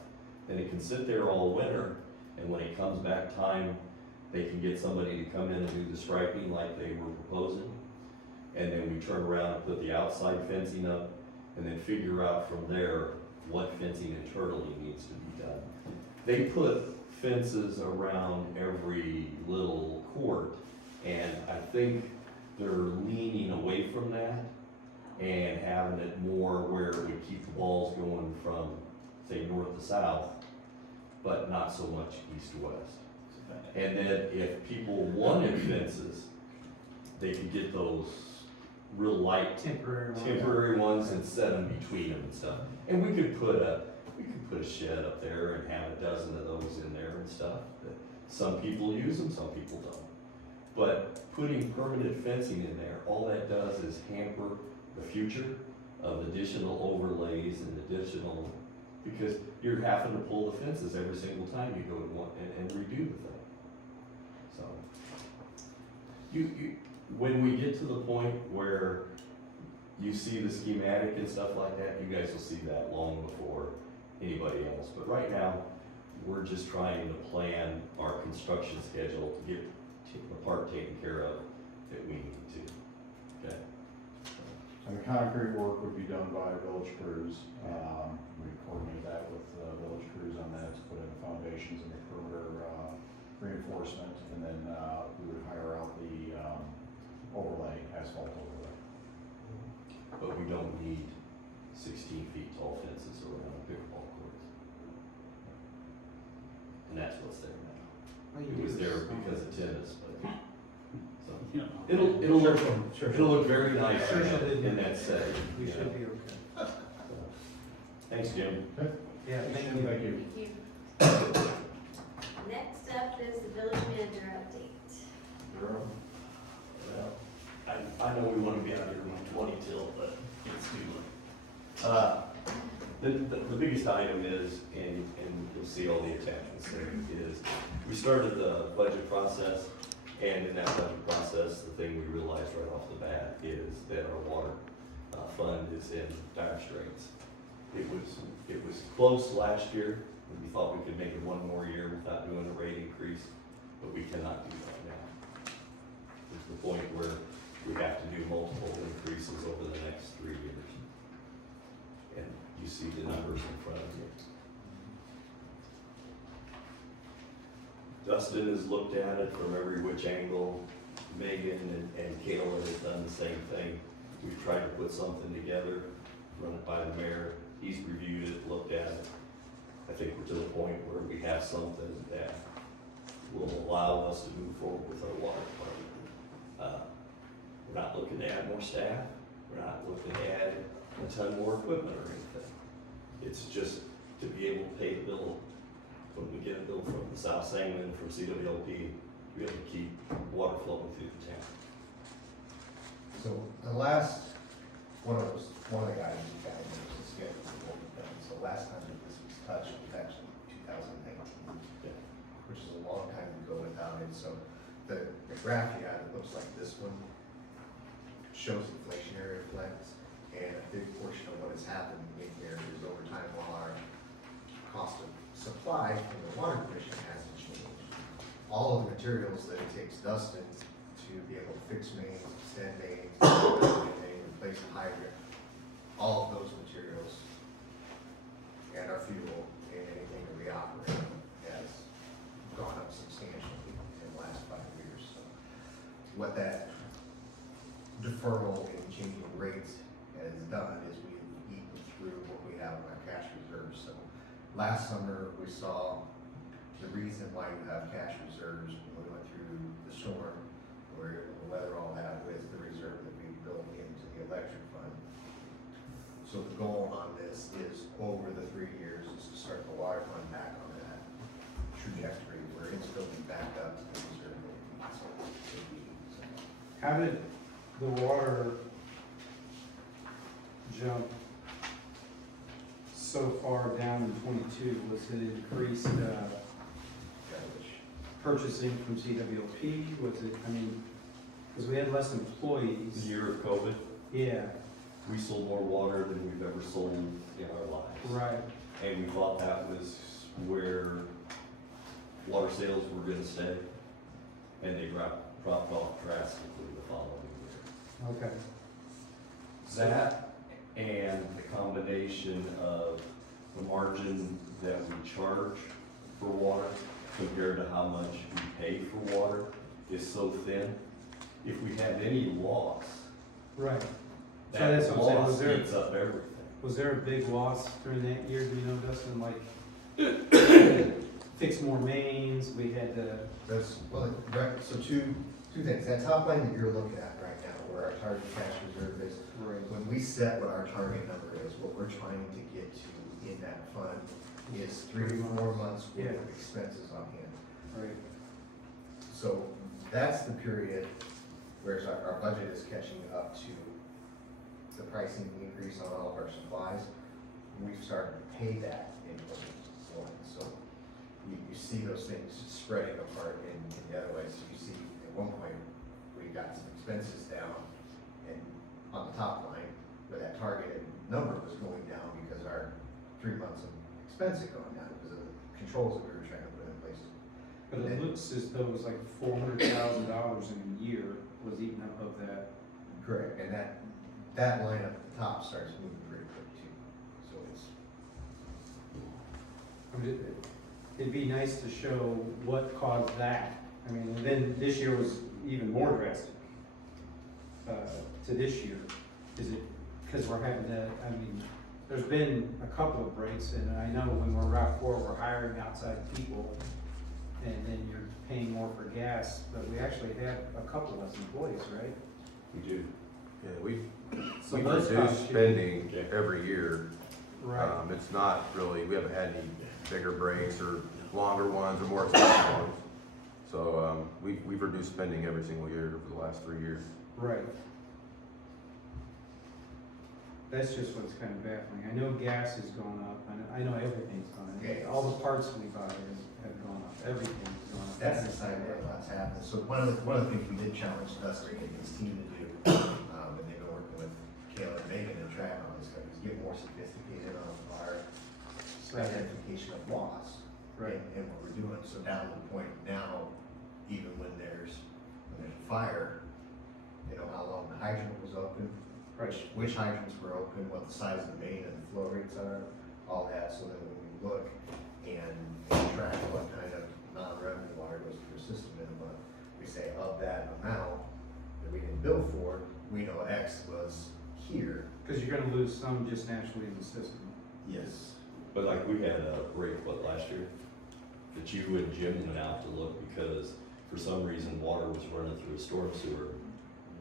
Then it can sit there all winter, and when it comes back time They can get somebody to come in and do the striping like they were proposing. And then we turn around and put the outside fencing up, and then figure out from there what fencing internally needs to be done. They put fences around every little court, and I think they're leaning away from that and having it more where it would keep the balls going from, say, north to south, but not so much east to west. And then if people wanted fences, they could get those real light temporary ones and set them between them and stuff. And we could put a shed up there and have a dozen of those in there and stuff. That some people use them, some people don't. But putting permanent fencing in there, all that does is hamper the future of additional overlays and additional, because you're having to pull the fences every single time you go and redo the thing. So, when we get to the point where you see the schematic and stuff like that, you guys will see that long before anybody else. But right now, we're just trying to plan our construction schedule to get the part taken care of that we need to, okay? And the concrete work would be done by village crews. We coordinate that with village crews on that to put in the foundations and the perimeter reinforcement, and then we would hire out the overlay, asphalt overlay. But we don't need 16 feet tall fences around pickleball courts. And that's what's there now. It was there because of tennis, but, so, You know. it'll look, Sure. it'll look very nice Sure, sure. in that setting. We you know. should be okay. So, thanks, Jim. Yeah, thank you. Thank you. Thank you. Next up is the village manager update. Well, I know we wanna be out here around 20 till, but it's too late. The biggest item is, and you'll see all the attachments there, is we started the budget process, and in that budget process, the thing we realized right off the bat is that our water fund is in dire straits. It was close last year, and we thought we could make it one more year without doing a rate increase, but we cannot do that now. It's the point where we have to do multiple increases over the next 3 years. And you see the numbers in front of you. Dustin has looked at it from every which angle. Megan and Kayla has done the same thing. We've tried to put something together, run it by the mayor. He's reviewed it, looked at it. I think we're to the point where we have something that will allow us to move forward with our water department. We're not looking to add more staff. We're not looking to add a ton more equipment or anything. It's just to be able to pay the bill when we get a bill from the South Sangamon, from CWLP, to be able to keep water flowing through the town. So the last, one of the guys we got was the schedule of what we've done. So last time that this was touched was actually 2019, Yeah. which is a long time to go without it. So the graph you have, it looks like this one, shows inflationary effects, and a big portion of what has happened in here is over time while our cost of supply from the water commission hasn't changed. All of the materials that it takes Dustin to be able to fix mains, extend mains, replace the hydrant, all of those materials and our fuel and anything that we operate has gone up substantially in the last 5 years. So what that deferral in changing rates has done is we've eaten through what we have in our cash reserves. So last summer, we saw the reason why you have cash reserves when we went through the storm, where the weather all that was the reserve that we built into the electric fund. So the goal on this is over the 3 years is to start the water fund back on that trajectory where it's building back up to the reserve that it needs to be. How did the water jump so far down in 22? Was it increased purchasing from CWLP? Was it, I mean, because we had less The employees. year of COVID, Yeah, we sold more water than we've ever sold in our lives. right. And we thought that was where water sales were gonna stay. and they dropped off drastically the following year. Okay. That and the combination of the margin that we charge for water compared to how much we pay for water is so thin. If we have any loss, Right. So that that's what I'm saying, loss eats up everything. was there a big loss during that year, do you know, Dustin, like, fix more mains, we had to, That's, well, right, so two things, that top line that you're looking at right now, where our target cash reserve is, when we set what our target number is, what we're trying to get to in that fund is 3 to 4 months worth Yeah. of expenses on hand. right, So that's the period where our budget is catching up to the pricing increase on all of our supplies. We've started to pay that in 2021, so you see those things spreading apart in the other ways. So you see, at one point, we got some expenses down, and on the top line, where that targeted number was going down because our 3 months of expense had gone down because of the controls that we were trying to put in place. but it looks as though it was like $400,000 in a year was eaten up of that. Correct, and that line up at the top starts moving pretty quick too, so it's. I mean, it'd be nice to show what caused that. I mean, and then this year was even more drastic, to this year. Is it, because we're having to, I mean, there's been a couple of breaks, and I know when we're Route 4, we're hiring outside people, and then you're paying more for gas, but we actually have a couple less employees, right? We do. Yeah, we So reduce those costs should- spending Yeah. every year. Right, It's not really, we haven't had any bigger breaks or longer ones or more expensive ones. So, we've reduced spending every single year over the last 3 years. right. That's just what's kind of baffling. I know gas is going up, I know everything's going up. Yeah. All the parts we buy have gone up, everything's gone up. That's the side where a lot's happened. So one of the things we did challenge Dustin and his team to do, and they've been working with Kayla and Megan and track on this stuff, is get more sophisticated on our identification of loss. Right. And what we're doing, so down to the point now, even when there's a fire, they know how long the hydrant was open, Right. which hydrants were open, what the size of the main and the flow rates are, all that, so that when we look and track what kind of non-revenue water goes through a system in a month, we say of that amount that we didn't bill for, we know X was here. Because you're gonna lose some just naturally in the system. Yes. But like we had a break, last year? That you and Jim went out to look because for some reason water was running through a storm sewer.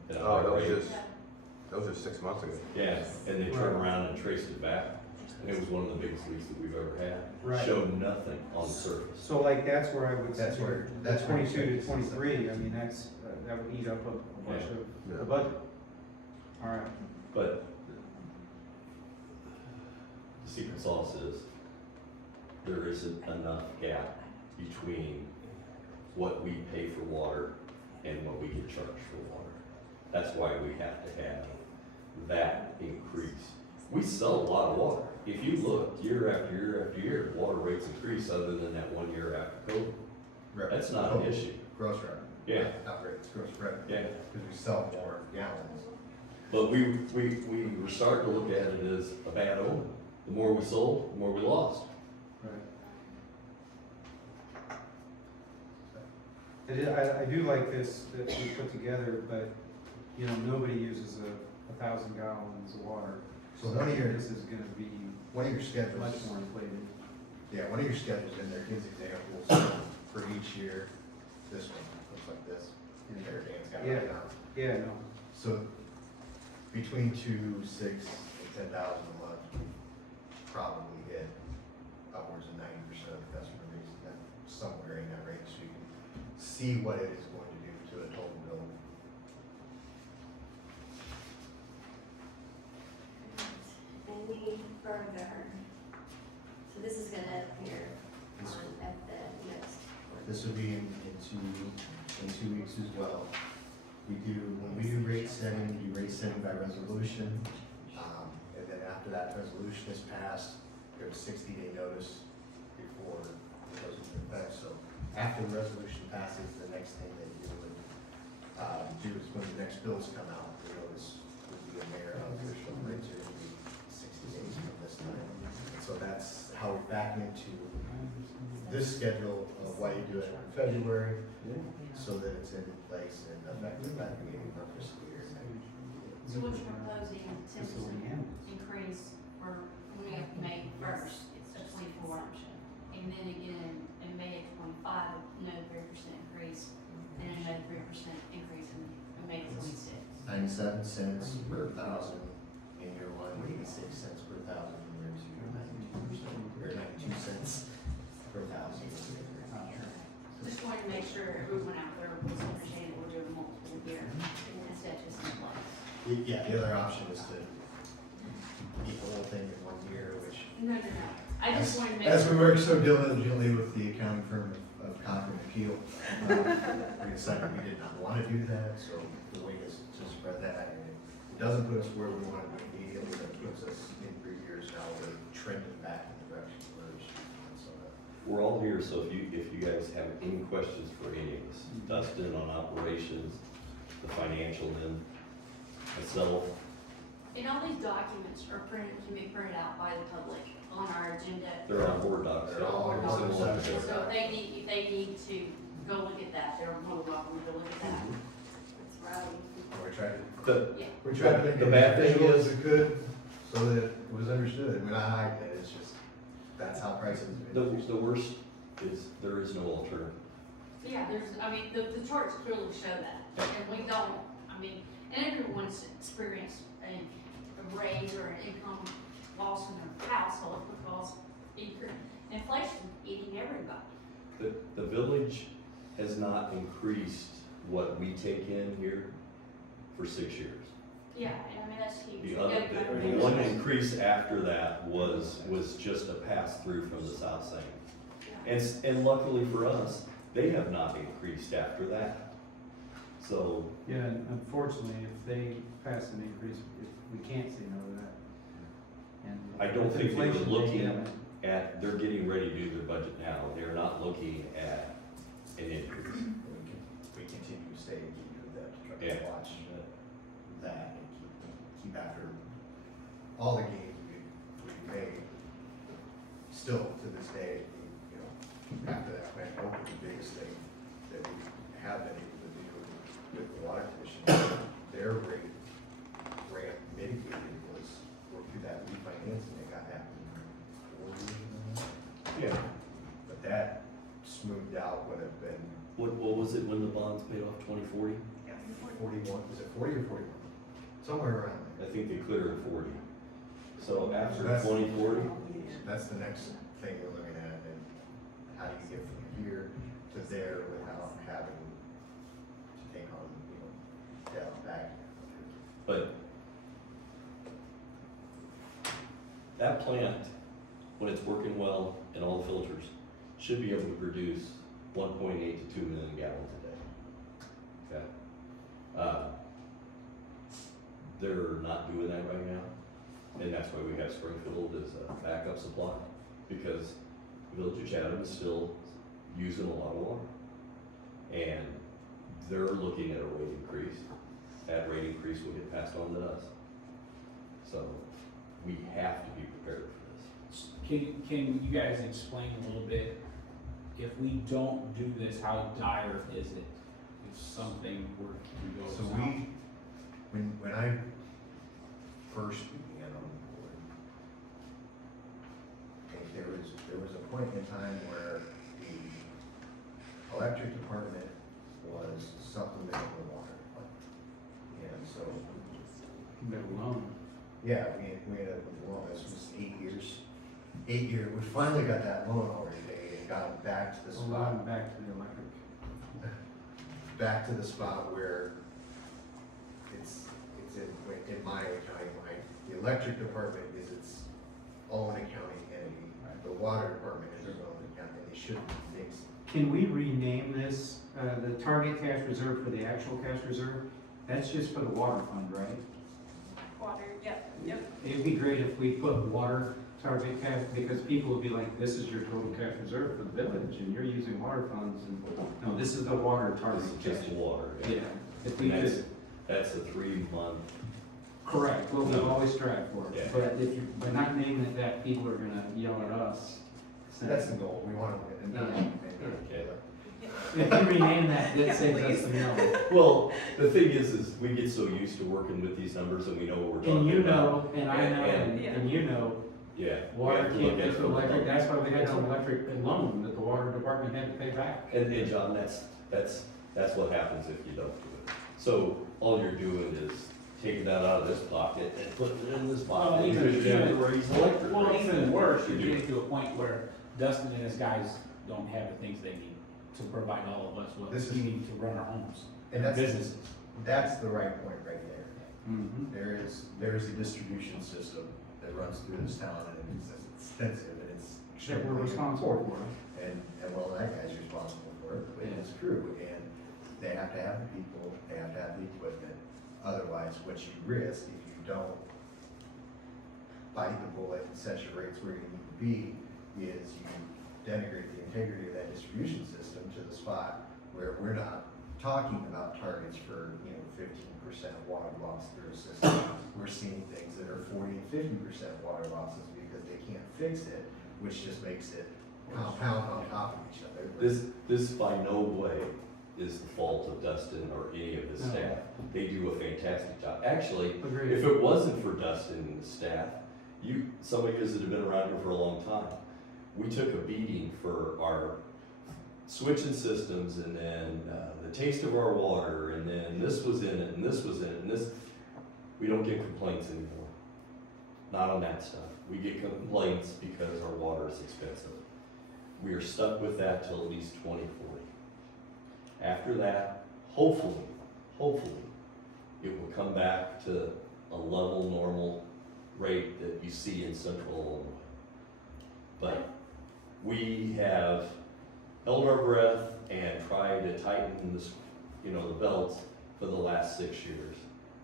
at a Oh, high that was rate. just, 6 months ago. Yeah, and they turned around and traced it back, and it was one of the biggest leaks that we've ever had. Right. Showed nothing on the surface. So like, that's where I would. That's where- The that's where you 22 to say- 23, I mean, that's, that would eat up a bunch of Yeah. the budget. All right, But the secret sauce is there isn't enough gap between what we pay for water and what we get charged for water. That's why we have to have that increase. We sell a lot of water. If you look year after year after year, water rates increase other than that 1 year after COVID. That's not an issue. Gross revenue. Yeah. Not rates, gross revenue. Yeah. Because we sell more gallons. But we were starting to look at it as a bad omen. The more we sold, the more we lost. right. It is, I do like this that we put together, but, you know, nobody uses 1,000 gallons of water. So one of your- This is gonna be One of your schedules. much more inflated. Yeah, one of your schedules in there gives examples for each year. This one looks like this. There, Dan's got it right now. Yeah, no, So between 2, 6, and 10,000 a month, we probably hit upwards of 90% of the customer base, that somewhere in that range, so you can see what it is going to do to a total bill. Any further? So this is gonna appear on, at the next. This would be in 2 weeks as well. When we do rate setting, we do rate setting by resolution. And then after that resolution is passed, there's a 60-day notice before it goes into effect. So after the resolution passes, the next thing that you would, do is when the next bills come out, the notice would be a mayor of official rates are gonna be 60 days from this time. So that's how we back into this schedule of why you do it in February, so that it's in place and effective at the beginning of our fiscal year. So what you're proposing, 10% increase for May first, it's a 24, and then again in May of 25, another 3% increase, and another 3% increase in May of 26. 97 cents per thousand in year one, 86 cents per thousand in year two, 92%, or 92 cents per thousand. Just wanted to make sure everyone out there was understanding we're doing multiple here instead of just one. Yeah, the other option is to eat the whole thing in 1 year, which, No. I just wanted to make as we sure. work so diligently with the accounting firm of Cochran and Keel, we decided we did not want to do that, so the way is to spread that, and it doesn't put us where we want to be immediately, but it puts us in 3 years now, we're trending back in the direction we're, so We're all here, so if you guys have any questions for any of us, Dustin on operations, the financial end, myself, And all these documents are printed, can be printed out by the public on our agenda. they're on board docs. They're all on Similar board to- docs. So if they need to go look at that, they're more than welcome to look at that. That's right. we tried to The, Yeah. We tried to make The it bad as thing visual is- as we could, so that it was understood, we're not hiding it, it's just, that's how prices. the worst is there is no alternative. Yeah, the charts clearly show that, and we don't, and everyone's experienced a raise or an income loss in their household because inflation eating everybody. The village has not increased what we take in here for 6 years. Yeah, and that's huge. The We other, gotta go the back. one increase after that was just a pass-through from the south side. Yeah. And luckily for us, they have not increased after that. So, Yeah, and unfortunately, if they pass an increase, if we can't say no to that. And I don't with think they're inflation, looking yeah, they're getting ready to do their budget now, they're not looking at an increase. We continue to stay engaged with them, to try to Yeah. watch that and keep after all the gains we've made. Still, to this day, after that plant opened, the biggest thing that we have been able to do with the water commission, their rate mitigated was work through that refinancing that got happened 4 years ago. Yeah. But that smoothed out would have been What was it when the bonds paid off, 2040? 41, is it 40 or 41? Somewhere around I there. think they cleared at 40. So after That's- 2040, That's the next thing we're looking at, and how do you get from here to there without having to take on, debt back? but that plant, when it's working well and all the filters, should be able to produce 1.8 to 2 million gallons a day. Okay? They're not doing that right now, and that's why we have Springfield as a backup supply, because the Village of Chatham is still using a lot of water. And they're looking at a rate increase. That rate increase will get passed on to us. So we have to be prepared for this. Can you guys explain a little bit, if we don't do this, how dire is it? If something were to go So south? when I first began on the board, I think there was a point in time where the electric department was supplementing the water department. And so, they're alone. yeah, we ended up with a loan, this was 8 years. 8 years, we finally got that loan already paid and got it back to the spot. Alone back to the electric. Back to the spot where it's in my accounting line. The electric department is its own accounting entity. The water department is its own account, and they shouldn't be mixed. Can we rename this, the target cash reserve for the actual cash reserve? That's just for the water fund, right? Water, yep. It'd be great if we put water target cash, because people would be like, this is your total cash reserve for the village, and you're using water funds, and, no, this is the water target This is cash. just water. Yeah, if we And could, that's a 3-month, correct, well, we always strive for Yeah. it, but if you, by not naming it that, people are gonna yell at us. That's the goal, we want to win, and Okay. If you rename that, that saves us some money. well, the thing is we get so used to working with these numbers and we know what we're talking about. And you know, and I know, And- and you know, Yeah. we water have to can't look pay at for it from electric, a- that's why we had an electric loan that the water department had to pay back. And John, that's what happens if you don't do it. So all you're doing is taking that out of this pocket and putting it in this Well, pocket. even- Because you have to raise electric Well, rates. even worse, you're You do. getting to a point where Dustin and his guys don't have the things they need to provide all of us what This is- we need to run our homes, And that's, businesses. that's the right point right there. Mm-hmm. There is a distribution system that runs through this town, and it's extensive, and it's That extremely we're responsible important. for. And well, that guy's responsible for it, but it's true, and they have to have the people, they have to have the equipment. Otherwise, what you risk if you don't bite the bullet and set your rates where you need to be, is you denigrate the integrity of that distribution system to the spot where we're not talking about targets for, 15% water loss through a system. We're seeing things that are 40 and 50% water losses because they can't fix it, which just makes it compound on top of each other. This by no way is the fault of Dustin or any of his No. staff. They do a fantastic job. Actually, Agreed. if it wasn't for Dustin and his staff, some of you that have been around here for a long time, we took a beating for our switching systems and then the taste of our water and then this was in it and this was in it and this. We don't get complaints anymore. Not on that stuff. We get complaints because our water is expensive. We are stuck with that till at least 2040. After that, hopefully, it will come back to a level, normal rate that you see in central Illinois. But we have held our breath and tried to tighten this, the belts for the last 6 years,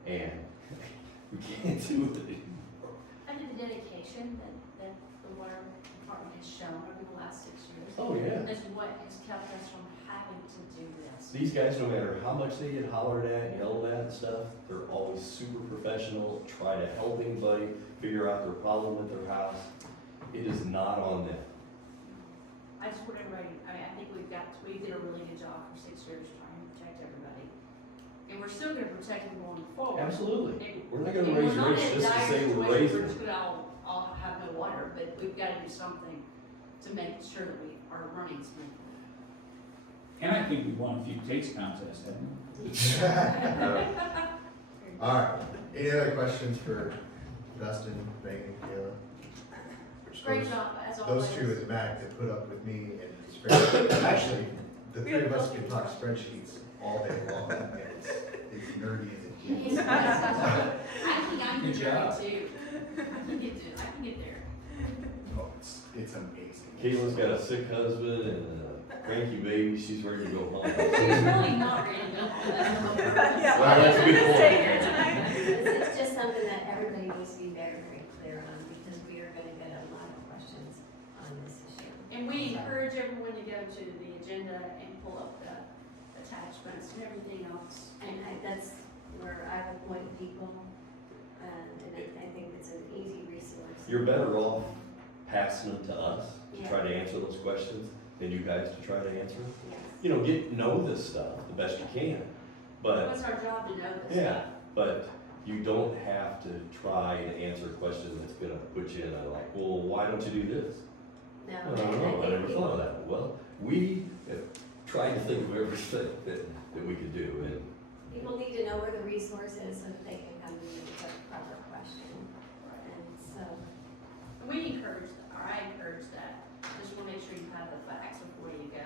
and we can't do it anymore. And the dedication that the water department has shown over the last 6 years. Oh, yeah. Is what has kept us from having to do this. These guys, no matter how much they get hollered at, yelled at and stuff, they're always super professional, try to help anybody figure out their problem with their house. It is not on them. I just want everybody, I think we did a really good job for 6 years trying to protect everybody. And we're still gonna protect them going forward. Absolutely. And- We're not gonna and raise we're not rates in a just to dire say we're situation raising We're just them. gonna all have no water, but we've gotta do something to make sure that we are running smoothly. And I think we won a few taste contests, haven't we? All right, any other questions for Dustin, Megan, Kayla? Great Those- job, as always. Those two at the back that put up with me and spreadsheets. Actually, the three of us can talk spreadsheets all day long, and it's nerdy as it Yes, gets. I can Good do job. it too. I can get there. Oh, it's amazing. Caitlin's got a sick husband and a cranky baby, she's ready to go home. She's really not ready to go home. Yeah. Well, that's a good point. Stay here tonight. It's just something that everybody needs to be very, very clear on, because we are gonna get a lot of questions on this issue. And we encourage everyone to go to the agenda and pull up the attachments and everything else. And that's where I will point people, and I think it's an easy resource. You're better off passing them to us to try to answer those questions than you guys to try to answer them. Yes. Know this stuff the best you can, but, It's our job to know this yeah, stuff. but you don't have to try and answer a question that's gonna put you in a like, well, why don't you do this? No, Well, I don't know, I never think thought of that. Well, we have tried to think of everything that we could do, and people need to know where the resource is so that they can come to you with a proper question. And so, We encourage, or I encourage that. Just want to make sure you have the facts before you go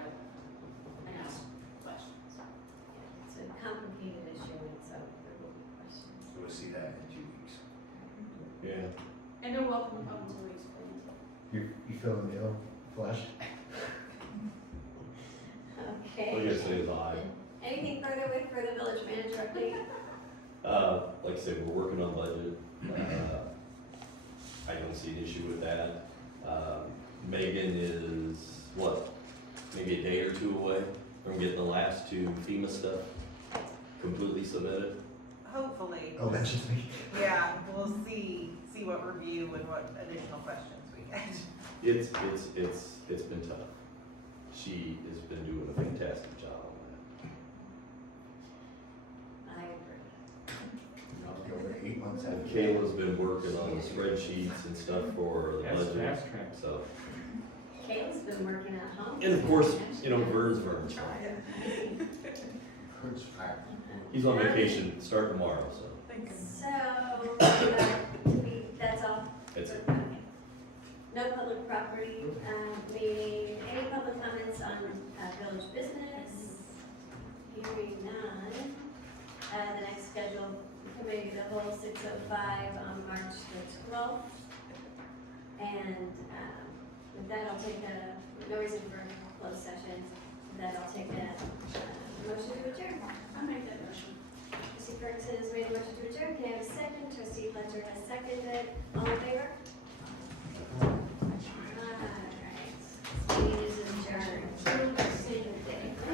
and ask questions. yeah, it's a complicated issue, and so there will be questions. We'll see that in 2 weeks. yeah. And they're welcome to come to explain. You feeling the ill flesh? Okay. All I gotta say is aye. Anything further for the village manager update? Like I said, we're working on budget. I don't don't see an issue with that. Megan is, what, maybe a day or two away from getting the last two FEMA stuff completely submitted? Hopefully, Allegedly. yeah, we'll see what review and what additional questions we get. It's been tough. She has been doing a fantastic job on I agree. I'll go over 8 months that. after. And Kayla's been working on the spreadsheets and stuff for the That's budget, fast track. so. Kayla's been working at home. And of course, Vern's Vern. He's on vacation, start tomorrow, so. So, that's all? That's it. Okay. No public property, meeting, any public comments on, village business? Hearing none. The next scheduled committee of the whole, 6:05 on March the 12th. And, with that, I'll take no reason for closed session. With that, I'll take a, motion to adjourn. I'll make that motion. Trustee Ferguson has made a motion to adjourn. Can I have a second? Trustee Fletcher has seconded. All in